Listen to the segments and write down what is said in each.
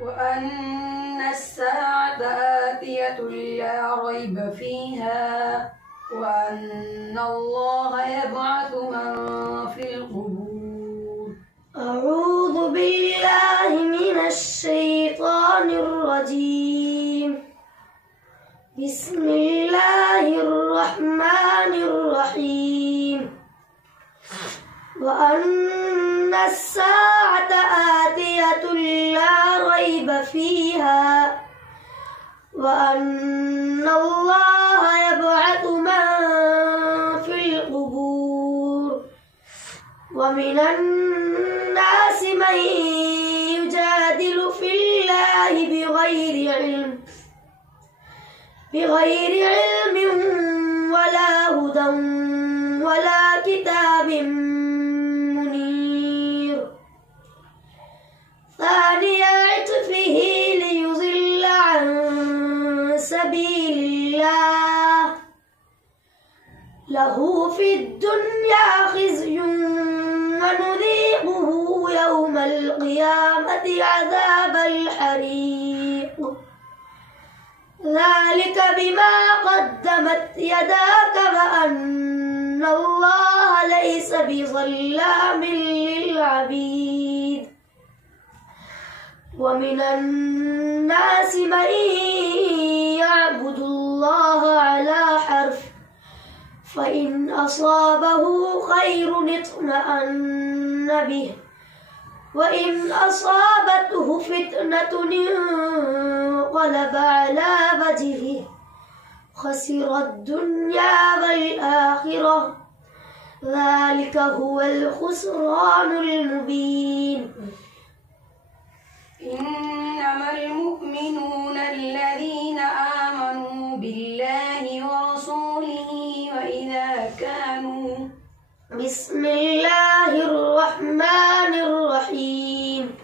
وأن الساعة آتية لا ريب فيها وأن الله يبعث من في القبور. أعوذ بالله من الشيطان الرجيم. بسم الله الرحمن الرحيم. وأن الساعة آتية لا ريب فيها وأن الله يبعث من في القبور. ومن الناس من يجادل في الله بغير علم ولا هدى ولا كتاب منير. ثاني عطفه ليضل عن سبيل الله له في الدنيا خزي ونذيقه يوم القيامة عذاب الحريق. ذلك بما قدمت يداك وأن الله ليس بظلام للعبيد. ومن الناس من يعبد الله على حرف فإن أصابه خير اطمأن به وإن أصابته فتنة انقلب على وجهه خسر الدنيا والآخرة. ذلك هو الخسران المبين. إنما المؤمنون الذين آمنوا بالله ورسوله وإذا كانوا بسم الله الرحمن الرحيم.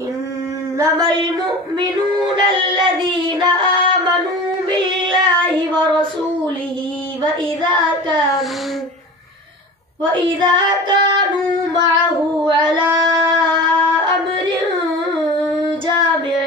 إنما المؤمنون الذين آمنوا بالله ورسوله وإذا كانوا معه على أمر جامع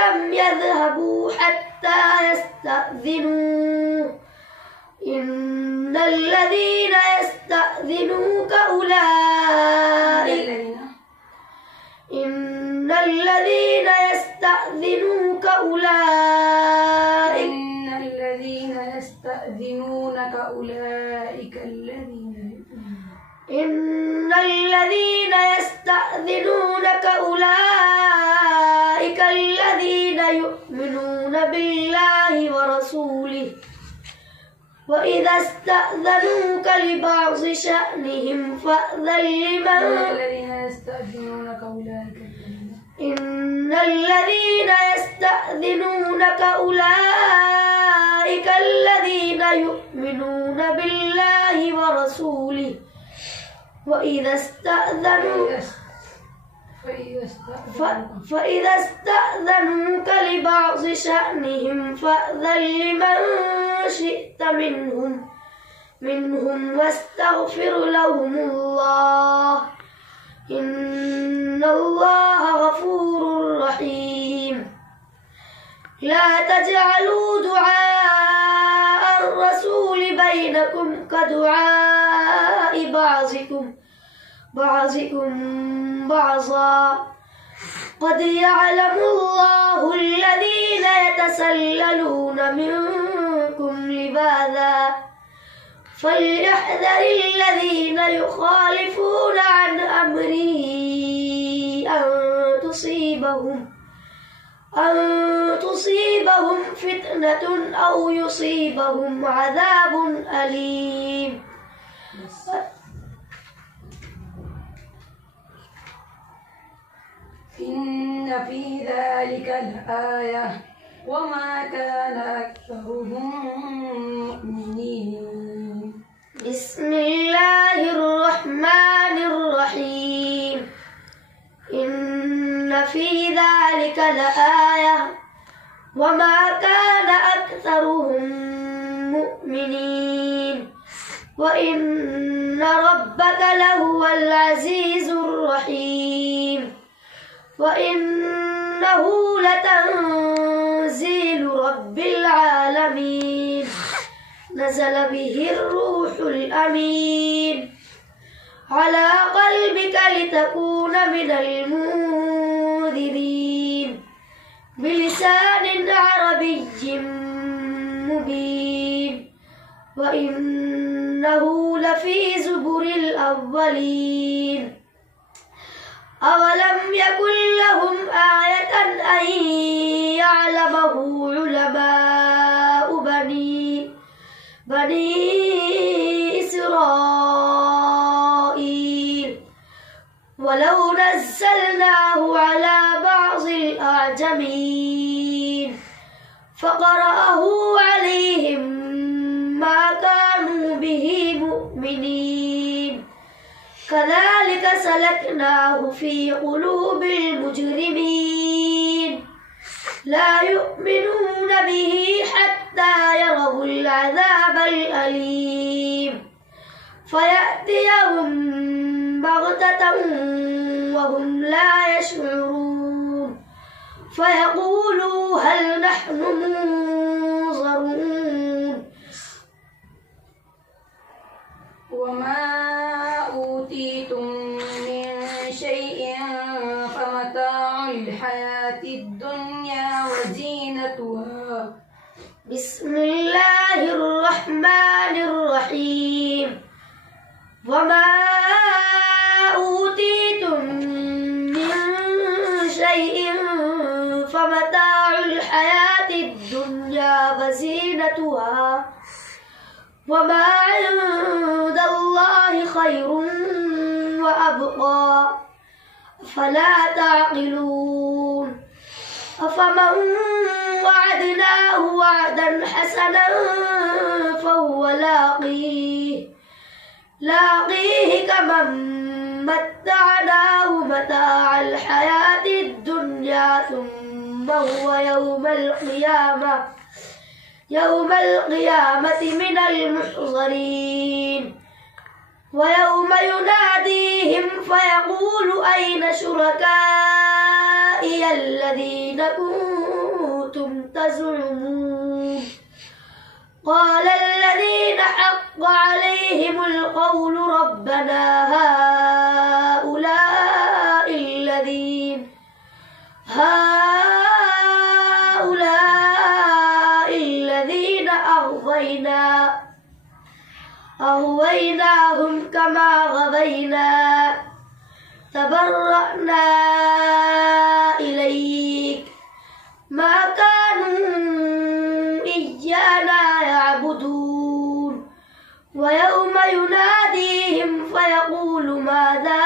لم يذهبوا حتى يستأذنوه. إن الذين يستأذنوك أولئك الذين يؤمنون بالله ورسوله وإذا استأذنوك لبعض شأنهم فأذن لمن إن الذين يستأذنونك أولئك الذين يؤمنون بالله ورسوله فإذا استأذنوك لبعض شأنهم فأذن لمن شئت منهم واستغفر لهم الله إن الله غفور رحيم. لا تجعلوا دعاء الرسول بينكم كدعاء بعضكم بعضا قد يعلم الله الذين يتسللون منكم لواذا فليحذر الذين يخالفون عن أمره أن تصيبهم فتنة أو يصيبهم عذاب أليم. إن في ذلك الآية وما كان أكثرهم مؤمنين. بسم الله الرحمن الرحيم. إن في ذلك لآية وما كان أكثرهم مؤمنين وإن ربك لهو العزيز وإنه لتنزيل رب العالمين نزل به الروح الأمين على قلبك لتكون من المنذرين بلسان عربي مبين وإنه لفي زبر الأولين أولم يكن لهم آية أن يعلمه علماء بني إسرائيل ولو نزلناه على بعض الأعجمين فقرأه عليهم ما كانوا به مؤمنين كذلك سلكناه في قلوب المجرمين لا يؤمنون به حتى يروا العذاب الأليم فيأتيهم بغتة وهم لا يشعرون فيقولوا هل نحن منظرون وما أوتيتم من شيء فمتاع الحياة الدنيا وزينتها. بسم الله الرحمن الرحيم. وما أوتيتم من شيء فمتاع الحياة الدنيا وزينتها وما عند الله خير وأبقى فلا تعقلون أفمن وعدناه وعدا حسنا فهو لاقيه كمن متعناه متاع الحياة الدنيا ثم هو يوم القيامة من المحضرين ويوم يناديهم فيقول أين شركائي الذين كنتم تزعمون قال الذين حق عليهم القول ربنا هؤلاء الذين أغويناهم كما غوينا تبرأنا إليك ما كانوا إيانا يعبدون ويوم يناديهم فيقول ماذا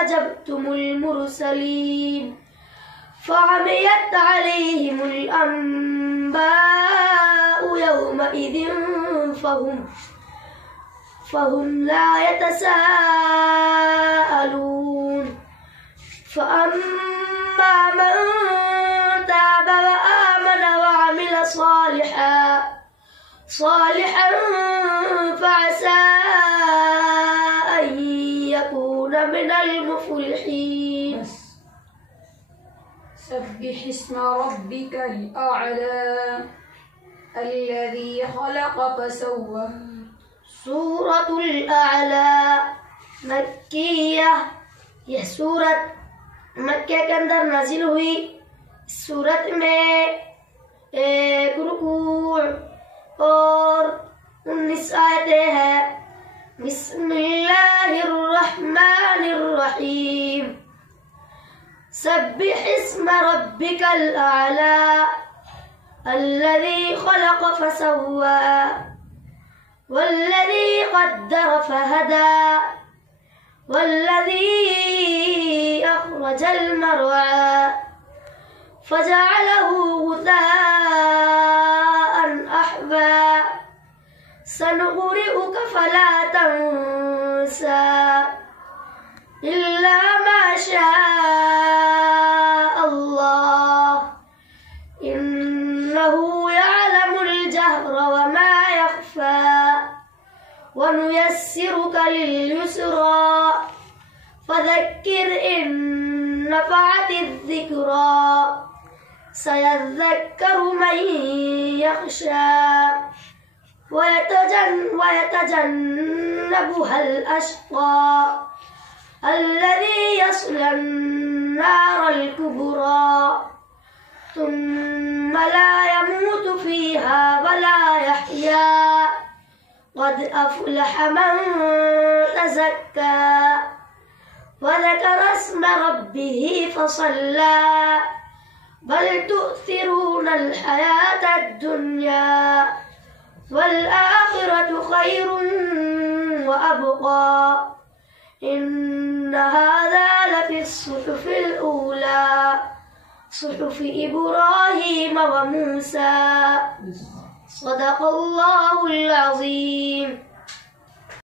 أجبتم المرسلين فعميت عليهم الأنباء يومئذ فهم لا يتساءلون فأما من تاب وآمن وعمل صالحا فعسى أن يكون من المفلحين. سبح اسم ربك الأعلى الذي خلق فسوى. सूरत आला मक्किया, यह सूरत मक्के के अंदर नाजिल हुई। सूरत में एक रुकूअ और 19 आयतें हैं। बिस्मिल्लाहिर्रहमानिर्रहीम। सब्बिह इस्म रब्बिकल आला अल्लज़ी खलक़ फसव्वा वल्लज़ी क़द्दर फहदा वल्लज़ी अख़रजल मरअ फजअलहु गुसाअन अहवा सनुक़रिउक फला तंसा इल्ला मा शाअ अल्लाह इन्नहु यअलमुल जहर वमा यख़फ़ा वनुयस्सिरुक लिल युस्रा फज़क्किर इन نفعت الذكرى سيذكر من يخشى ويتجنبها الأشقى الذي يصلى النار الكبرى ثم لا يموت فيها ولا يحيا قد أفلح من تزكى وذكر اسم ربه فصلى بل تؤثرون الحياة الدنيا والآخرة خير وأبقى إن هذا لفي الصحف الأولى صحف إبراهيم وموسى صدق الله العظيم.